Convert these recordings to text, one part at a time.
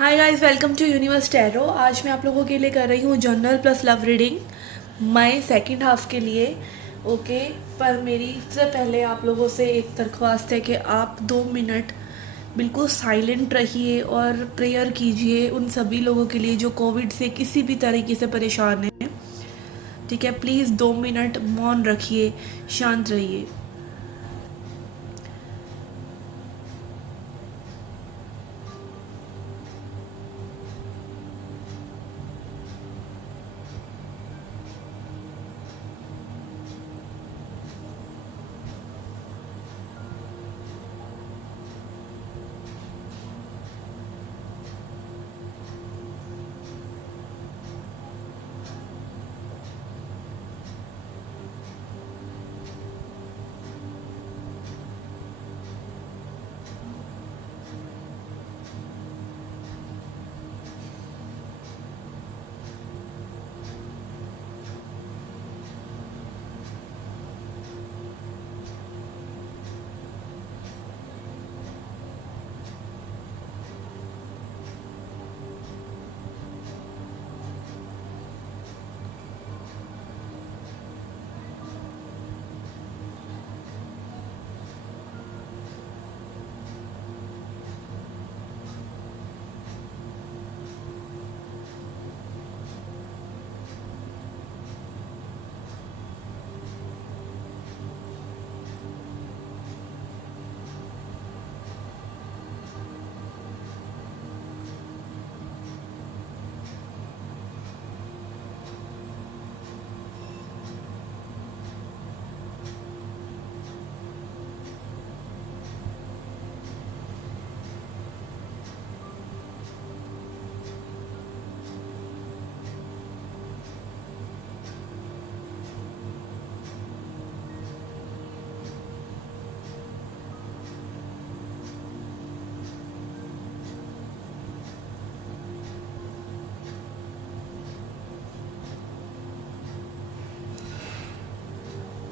Hi guys, welcome to universe tarot. आज मैं आप लोगों के लिए कर रही हूँ general plus love reading May second half के लिए। ओके, पर मेरी से पहले आप लोगों से एक दरख्वास्त है कि आप 2 मिनट बिल्कुल साइलेंट रहिए और प्रेयर कीजिए उन सभी लोगों के लिए जो कोविड से किसी भी तरीके से परेशान हैं। ठीक है, प्लीज़ 2 मिनट मौन रखिए, शांत रहिए।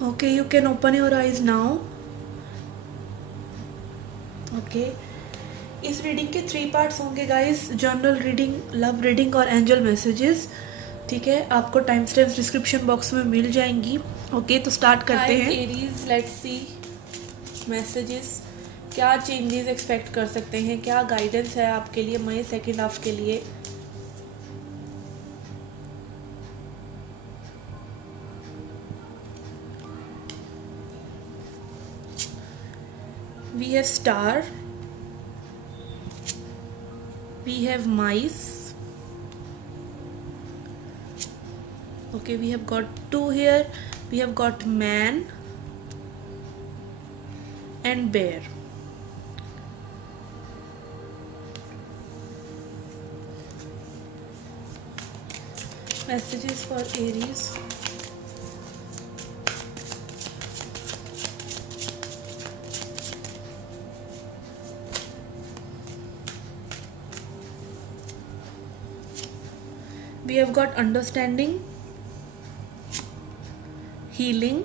Okay, you can open your eyes now. Okay, इस रीडिंग के 3 पार्ट्स होंगे guys, journal reading, love reading और एंजल मैसेजेस। ठीक है, आपको टाइम स्टैम्प्स डिस्क्रिप्शन बॉक्स में मिल जाएंगी। ओके, तो स्टार्ट करते हैं। Aries, let's see messages. क्या चेंजेस एक्सपेक्ट कर सकते हैं, क्या गाइडेंस है आपके लिए मई सेकेंड हाफ के लिए। We have star, we have mice. Okay, we have got 2 here. We have got man and bear. Messages for Aries. We have got understanding, healing,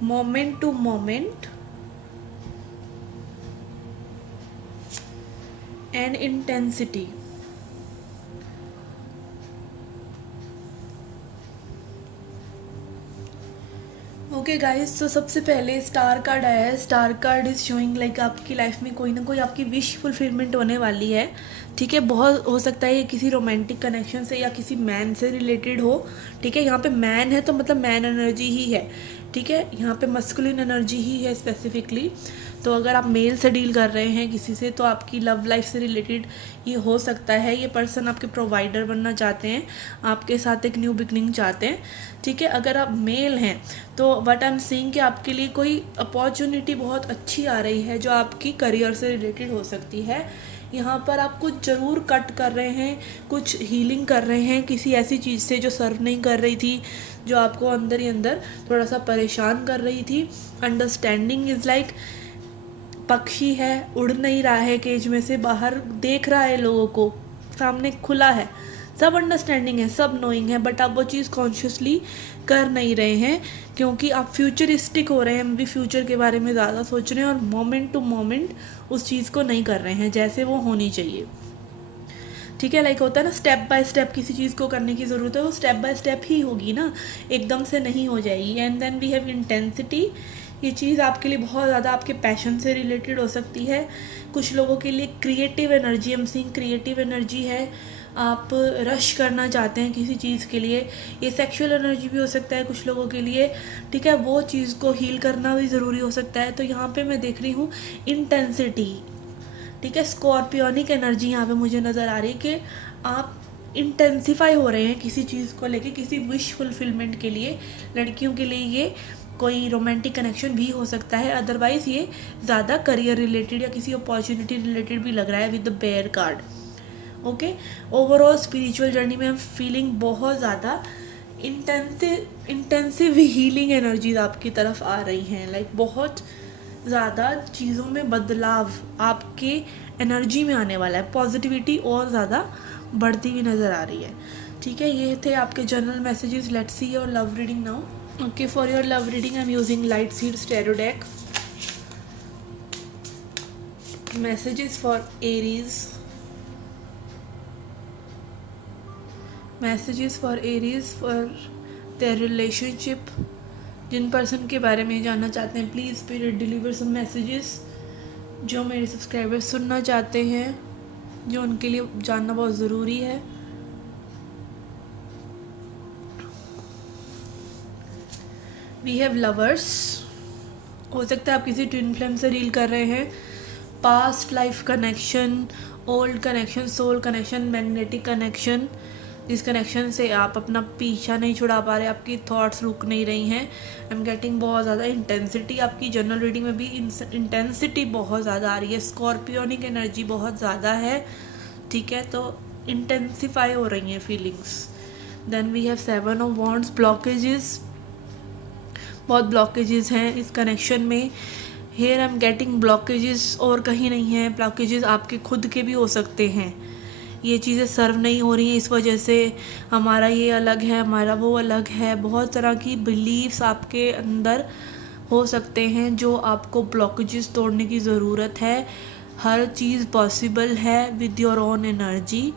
moment to moment, and intensity. Okay guys, तो सबसे पहले star card आया है। Star card is showing like आपकी life में कोई ना कोई आपकी विश फुलफिलमेंट होने वाली है। ठीक है, बहुत हो सकता है ये किसी रोमांटिक कनेक्शन से या किसी मैन से रिलेटेड हो। ठीक है, यहाँ पे मैन है तो मतलब मैन एनर्जी ही है। ठीक है, यहाँ पे मस्कुलिन एनर्जी ही है स्पेसिफिकली। तो अगर आप मेल से डील कर रहे हैं किसी से तो आपकी लव लाइफ से रिलेटेड ये हो सकता है। ये पर्सन आपके प्रोवाइडर बनना चाहते हैं, आपके साथ एक न्यू बिगनिंग चाहते हैं। ठीक है, अगर आप मेल हैं तो व्हाट आई एम सीइंग कि आपके लिए कोई अपॉर्चुनिटी बहुत अच्छी आ रही है जो आपकी करियर से रिलेटेड हो सकती है। यहाँ पर आप कुछ ज़रूर कट कर रहे हैं, कुछ हीलिंग कर रहे हैं किसी ऐसी चीज़ से जो सर्व नहीं कर रही थी, जो आपको अंदर ही अंदर थोड़ा सा परेशान कर रही थी। अंडरस्टैंडिंग इज़ लाइक पक्षी है, उड़ नहीं रहा है केज में से, बाहर देख रहा है लोगों को, सामने खुला है। सब अंडरस्टैंडिंग है, सब नोइंग है, बट आप वो चीज़ कॉन्शियसली कर नहीं रहे हैं क्योंकि आप फ्यूचरिस्टिक हो रहे हैं, हम भी फ्यूचर के बारे में ज़्यादा सोच रहे हैं और मोमेंट टू मोमेंट उस चीज़ को नहीं कर रहे हैं जैसे वो होनी चाहिए। ठीक है, लाइक होता है ना, स्टेप बाय स्टेप किसी चीज़ को करने की ज़रूरत है, वो स्टेप बाय स्टेप ही होगी ना, एकदम से नहीं हो जाएगी। And then we have intensity. ये चीज़ आपके लिए बहुत ज़्यादा आपके पैशन से रिलेटेड हो सकती है। कुछ लोगों के लिए क्रिएटिव एनर्जी, हम सीइंग क्रिएटिव एनर्जी है, आप रश करना चाहते हैं किसी चीज़ के लिए। ये सेक्सुअल एनर्जी भी हो सकता है कुछ लोगों के लिए। ठीक है, वो चीज़ को हील करना भी ज़रूरी हो सकता है। तो यहाँ पे मैं देख रही हूँ इंटेंसिटी। ठीक है, स्कॉर्पियोनिक एनर्जी यहाँ पे मुझे नज़र आ रही है कि आप इंटेंसिफाई हो रहे हैं किसी चीज़ को लेके, किसी विश फुलफिलमेंट के लिए। लड़कियों के लिए ये कोई रोमांटिक कनेक्शन भी हो सकता है, अदरवाइज़ ये ज़्यादा करियर रिलेटेड या किसी अपॉर्चुनिटी रिलेटेड भी लग रहा है with the bear card. Okay, overall spiritual journey में हम फीलिंग बहुत ज़्यादा इंटेंसिव हीलिंग एनर्जीज आपकी तरफ आ रही हैं। लाइक बहुत ज़्यादा चीज़ों में बदलाव आपके एनर्जी में आने वाला है, पॉजिटिविटी और ज़्यादा बढ़ती हुई नज़र आ रही है। ठीक है, ये थे आपके general messages. Let's see your love reading now. Okay, for your love reading I am using light seeds tarot deck. Messages for Aries, messages for Aries for their relationship. जिन पर्सन के बारे में जानना चाहते हैं, please spirit deliver some messages जो मेरे subscribers सुनना चाहते हैं, जो उनके लिए जानना बहुत ज़रूरी है। We have lovers. हो सकता है आप किसी ट्विन फ्लेम से डील कर रहे हैं। Past life connection, old connection, soul connection, magnetic connection, जिस कनेक्शन से आप अपना पीछा नहीं छुड़ा पा रहे, आपकी थॉट्स रुक नहीं रही हैं। आई एम गेटिंग बहुत ज़्यादा इंटेंसिटी। आपकी जनरल रीडिंग में भी इंटेंसिटी बहुत ज़्यादा आ रही है, स्कॉर्पियोनिक एनर्जी बहुत ज़्यादा है। ठीक है, तो इंटेंसिफाई हो रही हैं feelings. Then we have 7 of wands. Blockages, बहुत ब्लॉकेजेस हैं इस कनेक्शन में। Here I am getting blockages, और कहीं नहीं है। ब्लॉकेजेस आपके खुद के भी हो सकते हैं। ये चीज़ें सर्व नहीं हो रही हैं, इस वजह से हमारा ये अलग है, हमारा वो अलग है। बहुत तरह की बिलीव्स आपके अंदर हो सकते हैं जो आपको ब्लॉकेजेस तोड़ने की ज़रूरत है। हर चीज़ पॉसिबल है विद योर ओन एनर्जी।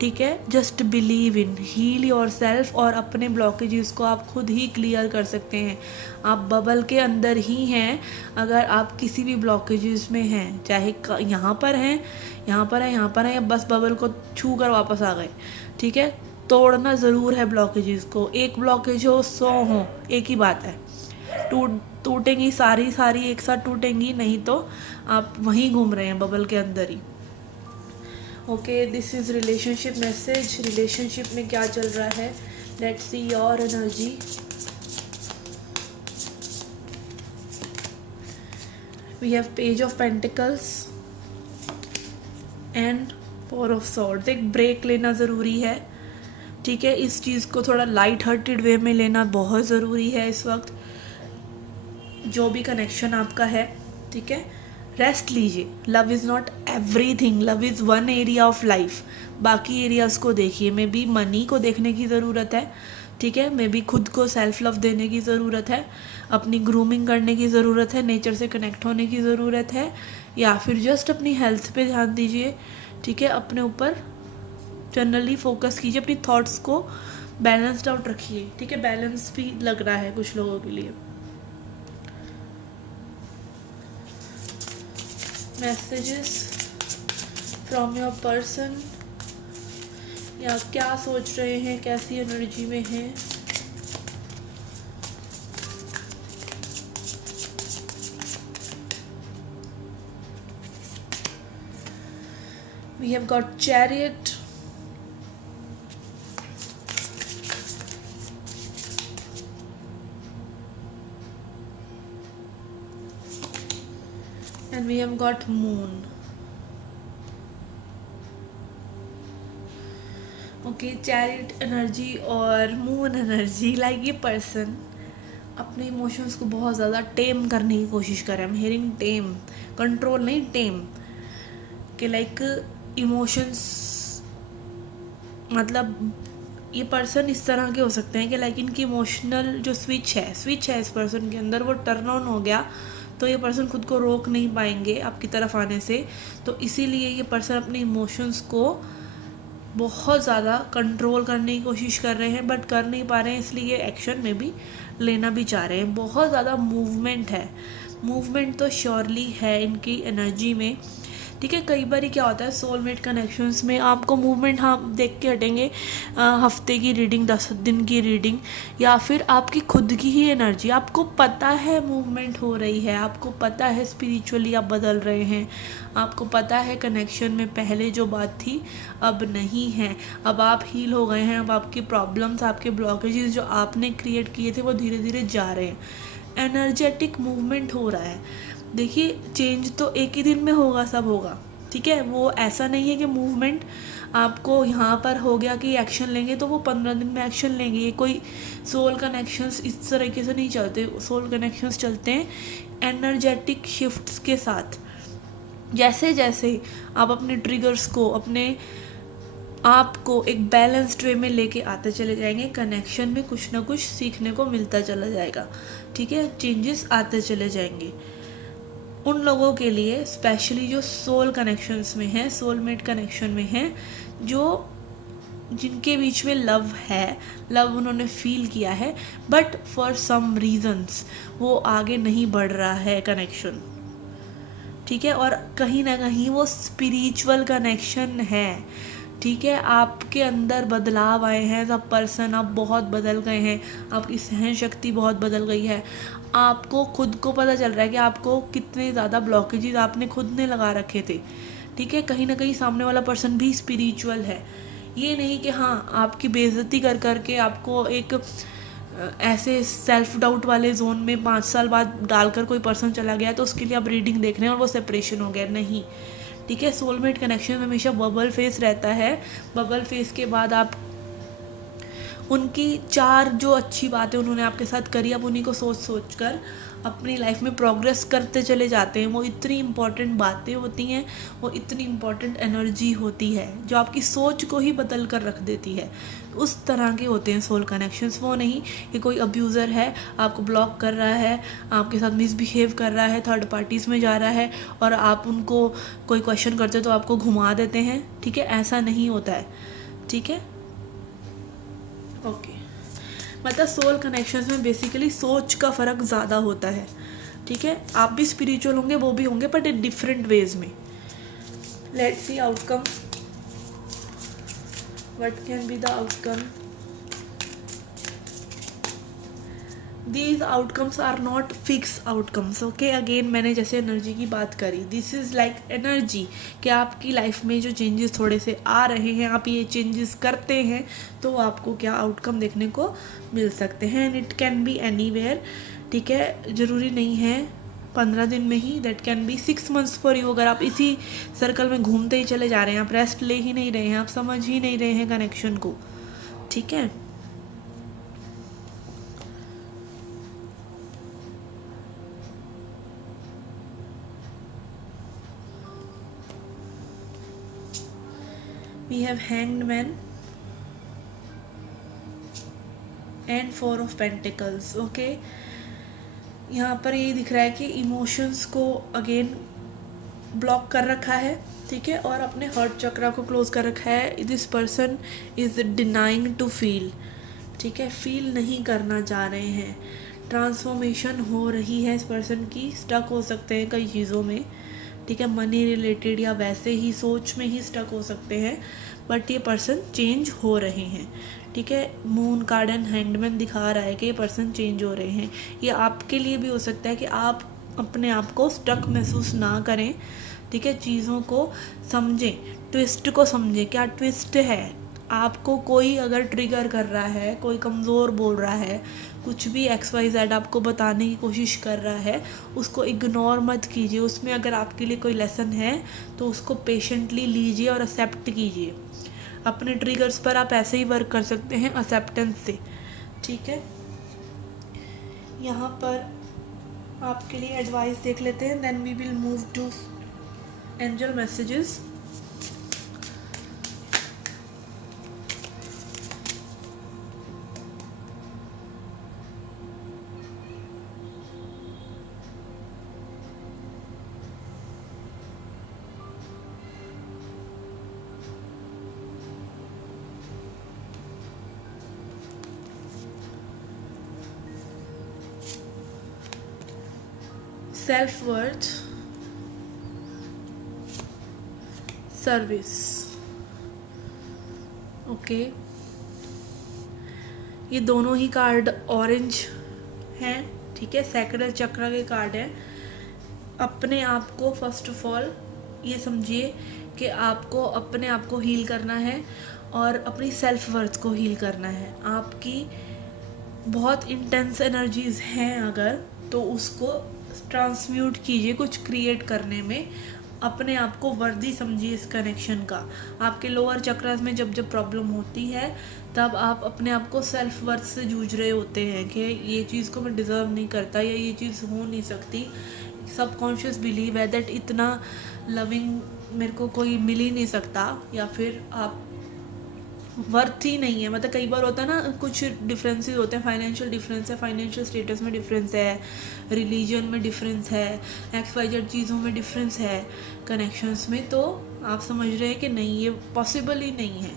ठीक है, just believe in, heal yourself, और अपने ब्लॉकेजेस को आप खुद ही क्लियर कर सकते हैं। आप बबल के अंदर ही हैं। अगर आप किसी भी ब्लॉकेजेस में हैं, चाहे यहाँ पर हैं, यहाँ पर है, यहाँ पर है, या बस बबल को छू कर वापस आ गए, ठीक है, तोड़ना ज़रूर है ब्लॉकेजेस को। एक ब्लॉकेज हो 100 हो, एक ही बात है। टूटेंगी सारी एक साथ टूटेंगी, नहीं तो आप वहीं घूम रहे हैं बबल के अंदर ही। Okay, this is relationship message. Relationship में क्या चल रहा है, let's see your energy. We have page of pentacles and 4 of swords. एक ब्रेक लेना ज़रूरी है। ठीक है, इस चीज़ को थोड़ा लाइट हार्टेड वे में लेना बहुत ज़रूरी है इस वक्त, जो भी कनेक्शन आपका है। ठीक है, रेस्ट लीजिए। Love is not everything, love is one area of life. बाकी एरियाज़ को देखिए। मे बी मनी को देखने की ज़रूरत है। ठीक है, मे बी खुद को सेल्फ लव देने की ज़रूरत है, अपनी ग्रूमिंग करने की ज़रूरत है, नेचर से कनेक्ट होने की ज़रूरत है, या फिर जस्ट अपनी हेल्थ पे ध्यान दीजिए। ठीक है, अपने ऊपर जनरली फोकस कीजिए, अपनी थॉट्स को बैलेंस्ड आउट रखिए। ठीक है, बैलेंस भी लग रहा है कुछ लोगों के लिए। मैसेजेस फ्रॉम योर पर्सन, या क्या सोच रहे हैं, कैसी एनर्जी में हैं। We have got Chariot, and we have got Moon. Okay, chariot energy और मून एनर्जी, लाइक ये पर्सन अपने इमोशंस को बहुत ज़्यादा टेम करने की कोशिश कर रहे हैं। I am hearing time, control नहीं, टेम, कि लाइक इमोशंस मतलब ये पर्सन इस तरह के हो सकते हैं कि लाइक इनकी इमोशनल जो स्विच है इस पर्सन के अंदर, वो टर्न ऑन हो गया, तो ये पर्सन खुद को रोक नहीं पाएंगे आपकी तरफ आने से। तो इसीलिए ये पर्सन अपने इमोशंस को बहुत ज़्यादा कंट्रोल करने की कोशिश कर रहे हैं, बट कर नहीं पा रहे हैं, इसलिए एक्शन में भी लेना भी चाह रहे हैं। बहुत ज़्यादा मूवमेंट तो श्योरली है इनकी एनर्जी में, ठीक है। कई बार क्या होता है सोलमेट कनेक्शंस में, आपको मूवमेंट हाँ देख के हटेंगे, हफ्ते की रीडिंग, 10 दिन की रीडिंग, या फिर आपकी खुद की ही एनर्जी, आपको पता है मूवमेंट हो रही है, आपको पता है स्पिरिचुअली आप बदल रहे हैं, आपको पता है कनेक्शन में पहले जो बात थी अब नहीं है, अब आप हील हो गए हैं, अब आपकी प्रॉब्लम्स, आपके ब्लॉकेजेस जो आपने क्रिएट किए थे वो धीरे धीरे जा रहे हैं, एनर्जेटिक मूवमेंट हो रहा है। देखिए चेंज तो एक ही दिन में होगा, सब होगा, ठीक है। वो ऐसा नहीं है कि मूवमेंट आपको यहाँ पर हो गया कि एक्शन लेंगे तो वो 15 दिन में एक्शन लेंगे। ये कोई सोल कनेक्शंस इस तरीके से नहीं चलते। सोल कनेक्शंस चलते हैं एनर्जेटिक शिफ्ट्स के साथ। जैसे जैसे आप अपने ट्रिगर्स को, अपने आपको एक बैलेंस्ड वे में लेके आते चले जाएंगे, कनेक्शन में कुछ ना कुछ सीखने को मिलता चला जाएगा, ठीक है। चेंजेस आते चले जाएंगे। उन लोगों के लिए स्पेशली जो सोल कनेक्शंस में हैं, सोलमेट कनेक्शन में हैं, जो जिनके बीच में लव है, लव उन्होंने फील किया है, बट फॉर सम रीजंस वो आगे नहीं बढ़ रहा है कनेक्शन, ठीक है। और कहीं ना कहीं वो स्पिरिचुअल कनेक्शन है, ठीक है। आपके अंदर बदलाव आए हैं, सब पर्सन आप बहुत बदल गए हैं, आपकी सहन शक्ति बहुत बदल गई है, आपको खुद को पता चल रहा है कि आपको कितने ज़्यादा ब्लॉकेजेस आपने खुद ने लगा रखे थे, ठीक है। कहीं ना कहीं सामने वाला पर्सन भी स्पिरिचुअल है। ये नहीं कि हाँ आपकी बेइज्जती कर करके आपको एक ऐसे सेल्फ डाउट वाले जोन में 5 साल बाद डालकर कोई पर्सन चला गया तो उसके लिए आप रीडिंग देख रहे हैं और वो सेपरेशन हो गया, नहीं, ठीक है। सोलमेट कनेक्शन में हमेशा बबल फेस रहता है। बबल फेस के बाद आप उनकी 4 जो अच्छी बातें उन्होंने आपके साथ करी, आप उन्हीं को सोच कर अपनी लाइफ में प्रोग्रेस करते चले जाते हैं। वो इतनी इम्पॉर्टेंट बातें होती हैं, वो इतनी इम्पॉर्टेंट एनर्जी होती है जो आपकी सोच को ही बदल कर रख देती है। उस तरह के होते हैं सोल कनेक्शंस। वो नहीं कि कोई अब्यूज़र है, आपको ब्लॉक कर रहा है, आपके साथ मिसबिहेव कर रहा है, थर्ड पार्टीज़ में जा रहा है और आप उनको कोई क्वेश्चन करते तो आपको घुमा देते हैं, ठीक है। ऐसा नहीं होता है, ठीक है, ओके। मतलब सोल कनेक्शंस में बेसिकली सोच का फ़र्क ज़्यादा होता है, ठीक है। आप भी स्पिरिचुअल होंगे, वो भी होंगे, बट इन डिफरेंट वेज में। Let's see outcome, what can be the outcome. These outcomes are not fixed outcomes, okay। Again मैंने जैसे एनर्जी की बात करी, दिस इज़ लाइक एनर्जी कि आपकी लाइफ में जो चेंजेस थोड़े से आ रहे हैं, आप ये चेंजेस करते हैं तो आपको क्या आउटकम देखने को मिल सकते हैं। And it can be anywhere, ठीक है। ज़रूरी नहीं है 15 दिन में ही, that can be 6 months for you. अगर आप इसी सर्कल में घूमते ही चले जा रहे हैं, आप रेस्ट ले ही नहीं रहे हैं, आप समझ ही नहीं रहे हैं कनेक्शन को, ठीक है। We have Hanged Man and 4 of Pentacles, okay. यहाँ पर ये दिख रहा है कि इमोशंस को अगेन ब्लॉक कर रखा है, ठीक है, और अपने हार्ट चक्रा को क्लोज कर रखा है। This person is denying to feel, ठीक है, फील नहीं करना चाह रहे हैं। ट्रांसफॉर्मेशन हो रही है इस पर्सन की, स्टक हो सकते हैं कई चीज़ों में, ठीक है, मनी रिलेटेड या वैसे ही सोच में ही स्टक हो सकते हैं, बट ये पर्सन चेंज हो रहे हैं, ठीक है। मून कार्ड एंड हैंडमैन दिखा रहा है कि ये पर्सन चेंज हो रहे हैं। ये आपके लिए भी हो सकता है कि आप अपने आप को स्टक महसूस ना करें, ठीक है। चीज़ों को समझें, ट्विस्ट को समझें, क्या ट्विस्ट है। आपको कोई अगर ट्रिगर कर रहा है, कोई कमज़ोर बोल रहा है, कुछ भी XYZ आपको बताने की कोशिश कर रहा है, उसको इग्नोर मत कीजिए। उसमें अगर आपके लिए कोई लेसन है तो उसको पेशेंटली लीजिए और एक्सेप्ट कीजिए। अपने ट्रिगर्स पर आप ऐसे ही वर्क कर सकते हैं एक्सेप्टेंस से, ठीक है। यहाँ पर आपके लिए एडवाइस देख लेते हैं, then we will move to angel messages. Self worth, service. Okay, ये दोनों ही कार्ड ऑरेंज हैं, ठीक है, सैक्रल चक्र के कार्ड हैं। अपने आप को फर्स्ट ऑफ ऑल ये समझिए कि आपको अपने आप को हील करना है और अपनी सेल्फ वर्थ को हील करना है। आपकी बहुत इंटेंस एनर्जीज हैं अगर, तो उसको ट्रांसम्यूट कीजिए कुछ क्रिएट करने में। अपने आप को वर्दी समझिए इस कनेक्शन का। आपके लोअर चक्रास में जब जब प्रॉब्लम होती है तब आप अपने आप को सेल्फ वर्थ से जूझ रहे होते हैं कि ये चीज़ को मैं डिज़र्व नहीं करता या ये चीज़ हो नहीं सकती। सबकॉन्शियस बिलीव है दैट इतना लविंग मेरे को कोई मिल ही नहीं सकता, या फिर आप वर्थ ही नहीं है। मतलब कई बार होता है ना, कुछ डिफरेंसेस होते हैं, फाइनेंशियल डिफरेंस है, फाइनेंशियल स्टेटस में डिफरेंस है, रिलीजन में डिफरेंस है, XYZ चीज़ों में डिफरेंस है, कनेक्शंस में, तो आप समझ रहे हैं कि नहीं ये पॉसिबल ही नहीं है,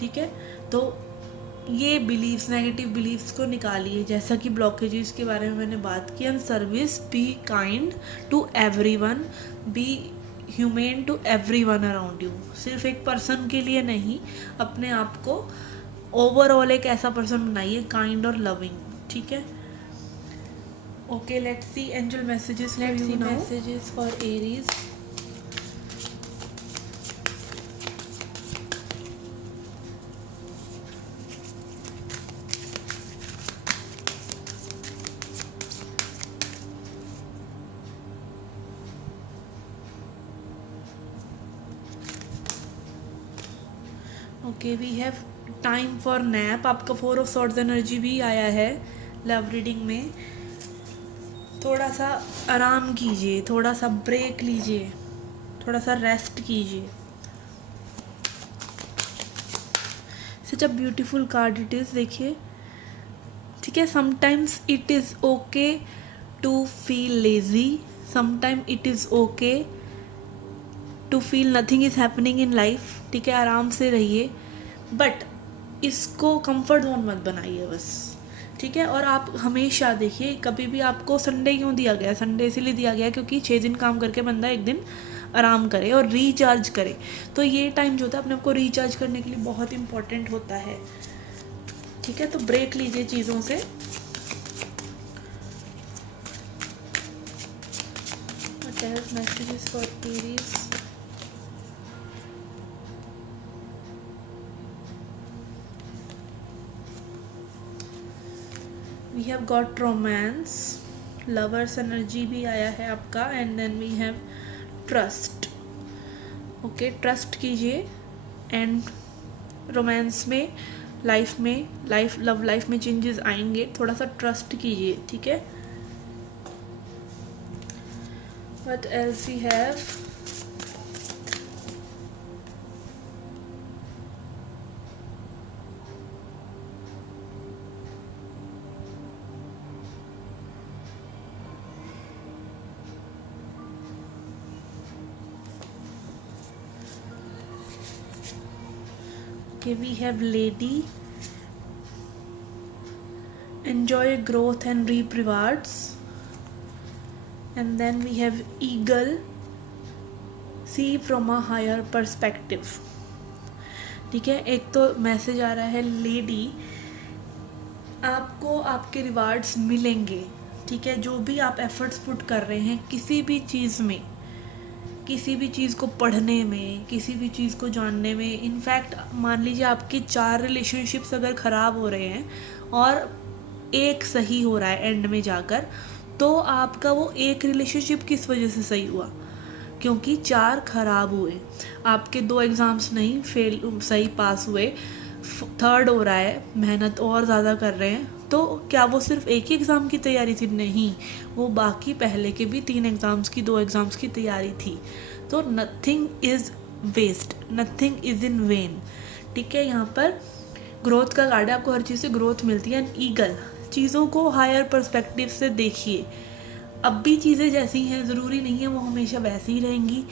ठीक है। तो ये बिलीव्स, नेगेटिव बिलीव्स को निकालिए, जैसा कि ब्लॉकेजेस के बारे में मैंने बात की। And service, be kind to everyone, be humane to everyone around you. सिर्फ एक पर्सन के लिए नहीं, अपने आप को ओवरऑल एक ऐसा पर्सन बनाइए काइंड और लविंग, ठीक है। Okay, let's see angel messages, let's see messages for Aries. Okay, we have time for nap. आपका 4 ऑफ सॉर्ड्स एनर्जी भी आया है लव रीडिंग में। थोड़ा सा आराम कीजिए, थोड़ा सा ब्रेक लीजिए, थोड़ा सा रेस्ट कीजिए। Such a beautiful card it is, देखिए, ठीक है। Sometimes it is okay to feel lazy, sometime it is okay to feel nothing is happening in life, ठीक है। आराम से रहिए, बट इसको कंफर्ट जोन मत बनाइए बस, ठीक है। और आप हमेशा देखिए, कभी भी आपको संडे क्यों दिया गया, संडे इसीलिए दिया गया क्योंकि 6 दिन काम करके बंदा एक दिन आराम करे और रिचार्ज करे। तो ये टाइम जो होता है अपने आप को रिचार्ज करने के लिए बहुत इंपॉर्टेंट होता है, ठीक है। तो ब्रेक लीजिए चीज़ों से। Messages for Aries. We have got romance, lovers energy भी आया है आपका। And then we have trust. Okay, trust कीजिए। एंड रोमांस में, लव लाइफ में चेंजेस आएंगे, थोड़ा सा ट्रस्ट कीजिए, ठीक है। What else we have? Okay, we have lady, enjoy growth and reap rewards. And then we have eagle, see from a higher perspective, ठीक है। एक तो मैसेज आ रहा है लेडी, आपको आपके रिवार्ड्स मिलेंगे, ठीक है। जो भी आप एफर्ट्स पुट कर रहे हैं किसी भी चीज़ में, किसी भी चीज़ को पढ़ने में, किसी भी चीज़ को जानने में, इनफैक्ट मान लीजिए आपकी 4 रिलेशनशिप्स अगर ख़राब हो रहे हैं और एक सही हो रहा है एंड में जाकर, तो आपका वो एक रिलेशनशिप किस वजह से सही हुआ? क्योंकि 4 ख़राब हुए। आपके 2 एग्ज़ाम्स नहीं फेल, सही पास हुए, 3rd हो रहा है, मेहनत और ज़्यादा कर रहे हैं, तो क्या वो सिर्फ एक ही एग्ज़ाम की तैयारी थी? नहीं, वो बाकी पहले के भी 3 एग्ज़ाम्स की, 2 एग्ज़ाम्स की तैयारी थी। तो nothing is waste, nothing is in vain, ठीक है। यहाँ पर ग्रोथ का कार्ड है, आपको हर चीज़ से ग्रोथ मिलती है। ईगल, चीज़ों को हायर पर्सपेक्टिव से देखिए। अब भी चीज़ें जैसी हैं ज़रूरी नहीं है वो हमेशा वैसी ही रहेंगी।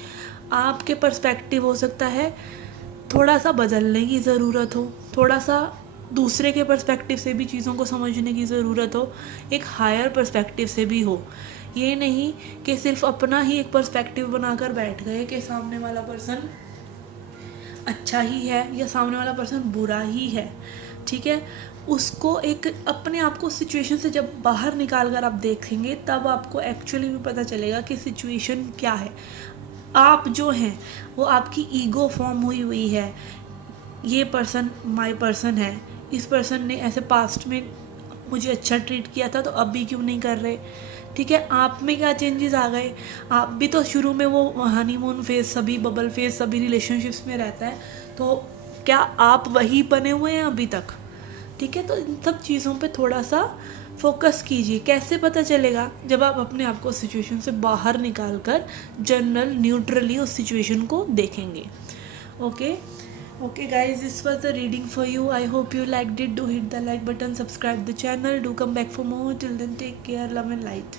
आपके पर्सपेक्टिव हो सकता है थोड़ा सा बदलने की ज़रूरत हो, थोड़ा सा दूसरे के पर्सपेक्टिव से भी चीज़ों को समझने की ज़रूरत हो, एक हायर पर्सपेक्टिव से भी हो। ये नहीं कि सिर्फ अपना ही एक पर्सपेक्टिव बनाकर बैठ गए कि सामने वाला पर्सन अच्छा ही है या सामने वाला पर्सन बुरा ही है, ठीक है। उसको एक अपने आप को सिचुएशन से जब बाहर निकाल कर आप देखेंगे तब आपको एक्चुअली भी पता चलेगा कि सिचुएशन क्या है। आप जो हैं वो आपकी ईगो फॉर्म हुई हुई है, ये पर्सन माय पर्सन है, इस पर्सन ने ऐसे पास्ट में मुझे अच्छा ट्रीट किया था तो अब भी क्यों नहीं कर रहे, ठीक है। आप में क्या चेंजेस आ गए, आप भी तो शुरू में वो हनीमून फेज, सभी बबल फेज, सभी रिलेशनशिप्स में रहता है, तो क्या आप वही बने हुए हैं अभी तक, ठीक है। तो इन सब चीज़ों पे थोड़ा सा फोकस कीजिए। कैसे पता चलेगा, जब आप अपने आप को सिचुएशन से बाहर निकाल कर जनरल न्यूट्रली उस सिचुएशन को देखेंगे। Okay guys, this was the reading for you. I hope you liked it. Do hit the like button, subscribe the channel, do come back for more. Till then, take care, love and light.